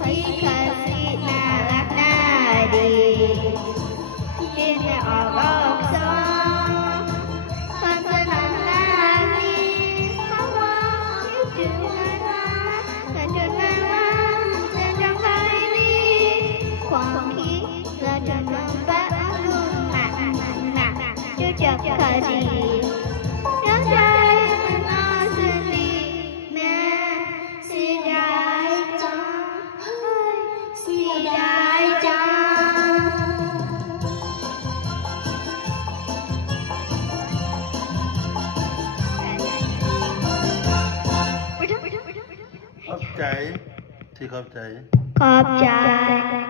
สีน่ารักน่าดีกินไม่ออกก็สองคนสนานน่าดีเขาบอกคิดถึงนะแต่จนไม่ว่าจะจำใครดีความคิดเราจะนำไปรุ่นหนักจะจับคดีย้อนใจมันน่าสนิทแม่เสียดายจังเสียดายจังขอบใจที่ขอบใจ ขอบใจ